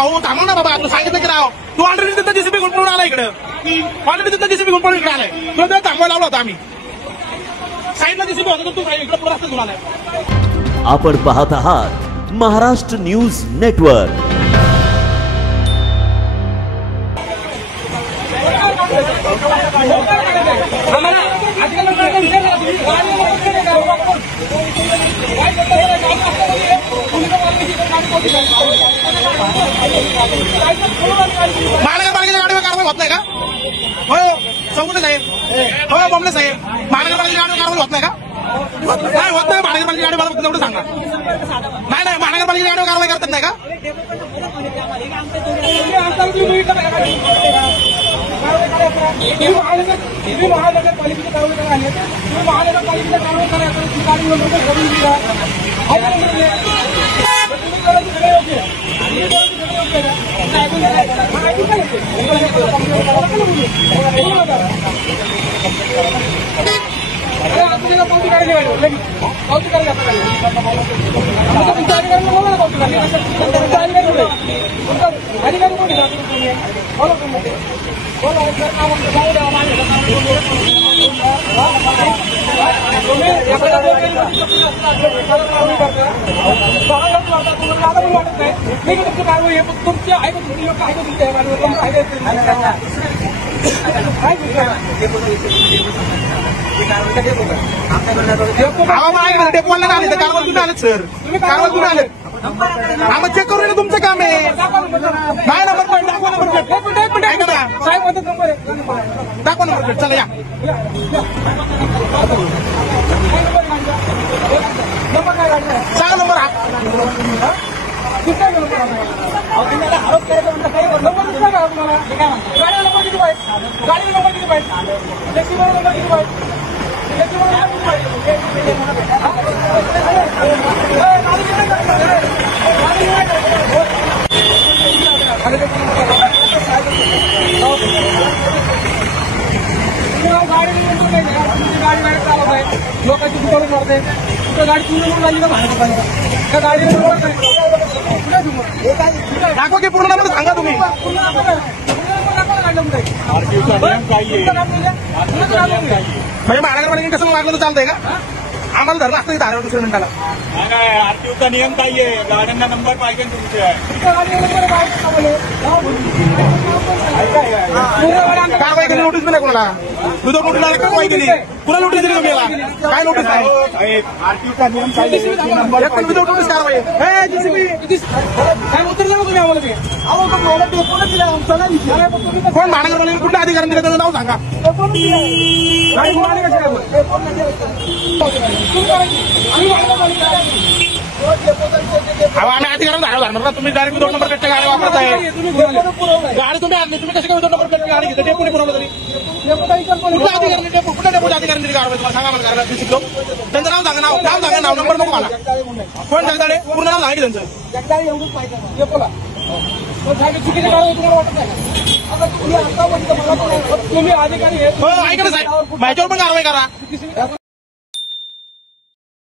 भाऊ थांबव ना बाबा, तू सांगितलं की राव, तू ऑलरेडी तिथं जेसीबी गुंतवून आला इकडे, ऑलरेडी तिथं जेसीबी गुंतवून इकडे आलाय, तुला थांबवायला लावला होता आम्ही, साईडला जेसीबी होता तू इकडे पुढे रस्ता घेऊन आलाय. आपण पाहत आहात महाराष्ट्र न्यूज नेटवर्क. महानगरपालिकेच्या गाडीवर कारवाई होत नाही का? हो चौकटे साहेब, हो बॉम्बले साहेब, महानगरपालिकेच्या गाडीवर कारवाई होत नाही का? नाही होत नाही. महानगरपालिकेच्या गाडी मला तेवढं सांगा. नाही नाही, महानगरपालिकेच्या गाडीवर कारवाई करतात नाही का? डेपोला आले तर कारवाई कुठे आलेत सर? कारवाई कुठे आलेत? आम्ही चेक करू ना, तुमचं काम आहे. नाही नंबर प्लेट दाखवा, नंबर प्लेट दाखवा, नंबर प्लेट चला या. सांगा नंबर. लोकांची दुकान मारते, गाडी पूर्ण झाली का गाडी दाखवा की पूर्ण नंबर सांगा तुम्ही. म्हणजे महानगरपालिकेने कसं मागलं तर चालतंय का? आम्हाला धरणं असतं धारावर दुसऱ्या मिनिटाला. आरटीओचा नियम काय आहे? गाड्यांना नंबर पाहिजे तुमचे. कारवाई केली, नोटीस बी नाही कोणाला. विदाउट नोटीस कारवाई केली, कुणा नोटीस दिली तुम्ही? काय नोटीस नाही? आरटीओचा नियम काय आहे? विदाउट नोटीस कारवाई. उत्तर द्या तुम्ही आम्हाला. कोण महानगरपालिकेने कुठल्या अधिकाऱ्यांनी दिलं त्याचं नाव सांगा. आम्ही अधिकाऱ्यांना धाडणार ना. तुम्ही डायरेक्ट विदाउट नंबर प्लेटच्या गाड्या वापरत आहे. गाडी तुम्ही आणली, तुम्ही कशी काय विदाउट नंबर प्लेटची गाडी घेतली? डेपोने पुरवलं तरी कुठल्या अधिकाऱ्यांनी, कुठल्या डेपोच्या अधिकाऱ्यांनी दिली कारवाई? तुम्हाला सांगा मला करायला शिकलो. त्यांचं नाव सांगा, नाव सांगा, नाव नंबर नको मला. कोण जगदाळे? पूर्ण नाव सांगा त्यांचं. चुकीची कारवाई तुम्हाला वाटत नाही? तुम्ही अधिकारी, ऐका ना साहेब, माझ्यावर पण कारवाई करा.